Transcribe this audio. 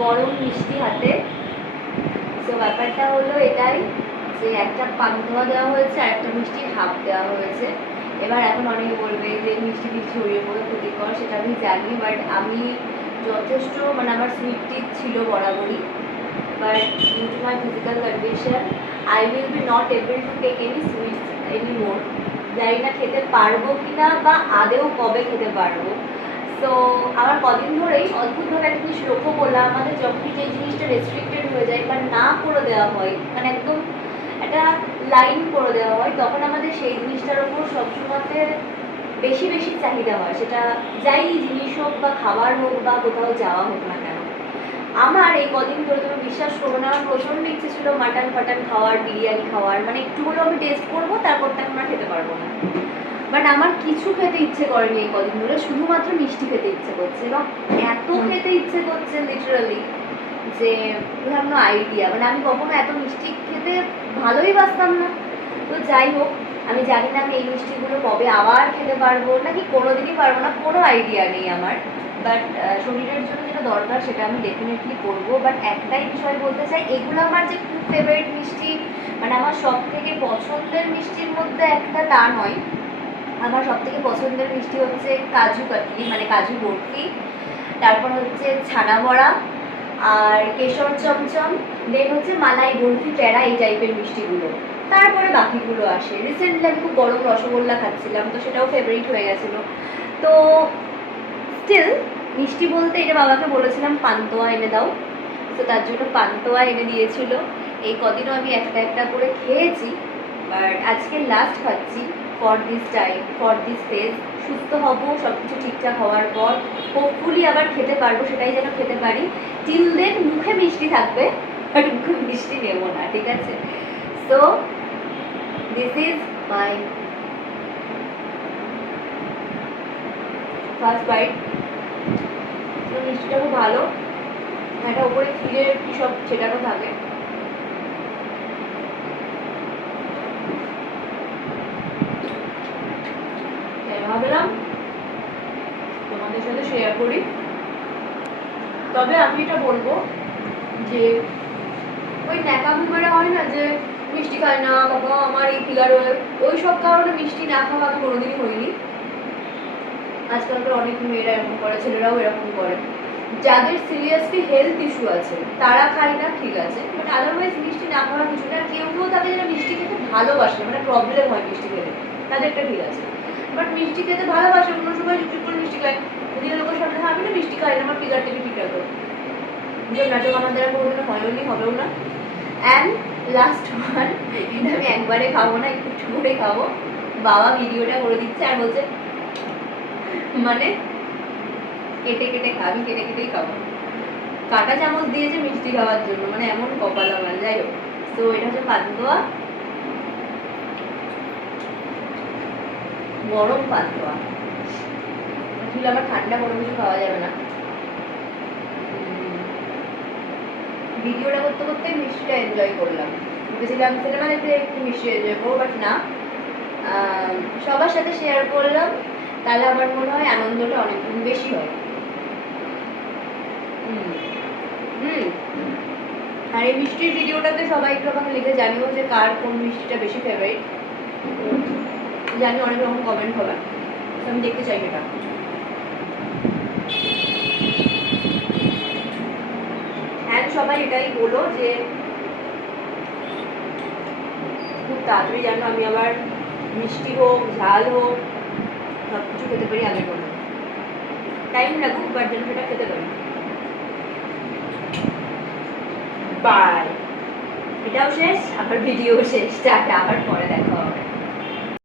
গরম মিষ্টি হাতে। তো ব্যাপারটা হলো এটাই যে একটা পান্তুয়া দেওয়া হয়েছে আর একটা মিষ্টি হাফ দেওয়া হয়েছে। এবার এখন অনেকে বলবে যে মিষ্টি মিষ্টি ছড়িয়ে পড়ে ক্ষতিকর সেটা আমি জানি বাট আমি যথেষ্ট মানে আমার সুইট টিথ ছিল বরাবরই। But due to my physical condition I will be not able to take any sweets any more জানি না খেতে পারব কিনা বা আদেও কবে খেতে পারব। তো আমার কদিন ধরেই অদ্ভুতভাবে একটা জিনিস লক্ষ্য করলাম, আমাদের যখনই যে জিনিসটা রেস্ট্রিক্টেড হয়ে যায় বা না করে দেওয়া হয় মানে একদম একটা লাইন করে দেওয়া হয়, তখন আমাদের সেই জিনিসটার ওপর সবসময়তে বেশি বেশি চাহিদা হয়। সেটা যাই জিনিস হোক বা খাবার হোক বা কোথাও যাওয়া হোক না কেন। আমার এই কদিন ধরে তুমি বিশ্বাস করব না, আমার প্রচণ্ড ইচ্ছে ছিল মাটন ফাটান খাওয়ার, বিরিয়ানি খাওয়ার মানে একটু হলেও আমি টেস্ট করব, তারপর তো আমরা খেতে পারব না। বাট আমার কিছু খেতে ইচ্ছে করেনি এই কদিন ধরে শুধুমাত্র মিষ্টি খেতে ইচ্ছে করছে। এবং এত খেতে ইচ্ছে করছে লিটারালি যে ইউ হ্যাভ নো আইডিয়া মানে আমি কখনো এত মিষ্টি খেতে ভালোই বাসতাম না। তো যাই হোক আমি জানি না আমি এই মিষ্টিগুলো কবে আবার খেতে পারব নাকি কোনোদিনই পারব না কোনো আইডিয়া নেই আমার। বাট শরীরের জন্য যেটা দরকার সেটা আমি ডেফিনেটলি করব। বাট একটাই বিষয় বলতে চাই এগুলো আমার যে খুব ফেভারিট মিষ্টি মানে আমার সব থেকে পছন্দের মিষ্টির মধ্যে একটা তা নয়। আমার সব থেকে পছন্দের মিষ্টি হচ্ছে কাজু কাটলি মানে কাজু বরফি। তারপর হচ্ছে ছানা বড়া আর কেশর চমচম। দেন হচ্ছে মালাই বরফি, প্যারা এই টাইপের মিষ্টিগুলো। তারপরে বাকিগুলো আসে। রিসেন্টলি আমি খুব গরম রসগোল্লা খাচ্ছিলাম, তো সেটাও ফেভারিট হয়ে গেছিল। তো স্টিল মিষ্টি বলতে এটা বাবাকে বলেছিলাম, পান্তোয়া এনে দাও। তো তার জন্য পান্তোয়া এনে দিয়েছিল। এই কদিনও আমি একটা একটা করে খেয়েছি বাট আজকে লাস্ট খাচ্ছি। For this time for this phase সুস্থ হব সব কিছু ঠিকঠাক হওয়ার পর হোপফুলি আবার খেতে পারব, সেটাই যেন খেতে পারি। টিল দেন মুখে মিষ্টি থাকবে বাট মুখে মিষ্টি নেব না, ঠিক আছে? So this is my first bite মিষ্টিটা খুব ভালো। একটা উপরে ক্ষীরের কি সব ছেটানো থাকে। শেয়ার করি। তবে আমি এটা বলব যে ওই ন্যাকামি করে হয় না যে মিষ্টি খায় না, বাবা আমার এই ফিগার ওই সব কারণে মিষ্টি না খাওয়া আমি কোনোদিনই হয়নি। আজকালকার অনেক মেয়েরা এরকম করে, ছেলেরাও এরকম করে। যাদের সিরিয়াসলি হেলথ ইস্যু আছে, তারা খায় না, ঠিক আছে। বাট আদারওয়াইজ মিষ্টি না খাওয়ার কিছু না, কেউ কেউ তাদের মিষ্টি খেতে ভালোবাসে মানে প্রবলেম হয় মিষ্টি খেতে। তাদেরটা ঠিক আছে। বাট মিষ্টি খেতে ভালোবাসে অন্য সময় চুপ করে মিষ্টি খায়। যদি লোকের সামনে আমি না মিষ্টি খাই না, আমার ফিগার ঠিক রাখো দুজন নাটক আমার কোনোদিনও হয়ও নি হবেও না। অ্যান্ড লাস্ট ওয়ান এটা আমি একবারে খাব না, একটু করে খাব। বাবা ভিডিওটা করে দিচ্ছে আর বলছে মানে কেটে কেটে খাবি কেটে কেটেই খাব। কাটা চামচ দিয়েছে মিষ্টি খাওয়ার জন্য মানে এমন কপাল আমার, যাই হোক। তো এটা হচ্ছে পান্তুয়া গরম পান্তুয়া আসলে আমার ঠান্ডা কোনো কিছু খাওয়া যাবে না। ভিডিওটা করতে করতে মিষ্টিটা এনজয় করলাম। ভেবেছিলাম সিনেমা দেখতে একটু মিষ্টি এনজয় করব বাট না। সবার সাথে শেয়ার করলাম। তাহলে আমার মনে হয় আনন্দটা অনেক বেশি হয় আর এই মিষ্টির ভিডিওটাতে সবাই একটু আমাকে লিখে জানিও যে কার কোন মিষ্টিটা বেশি ফেভারিট জানি অনেক রকম কমেন্ট হবে। আমি দেখতে চাই এটা। হ্যাঁ সবাই এটাই বলো যে খুব তাড়াতাড়ি যেন আমি আবার মিষ্টি হোক, ঝাল হোক সব কিছু খেতে পারি আগের মতো টাইম লাগুক বাট যেন সেটা খেতে পারি। বাই এটাও শেষ, আবার ভিডিও শেষ। টাটা, আবার পরে দেখা হবে।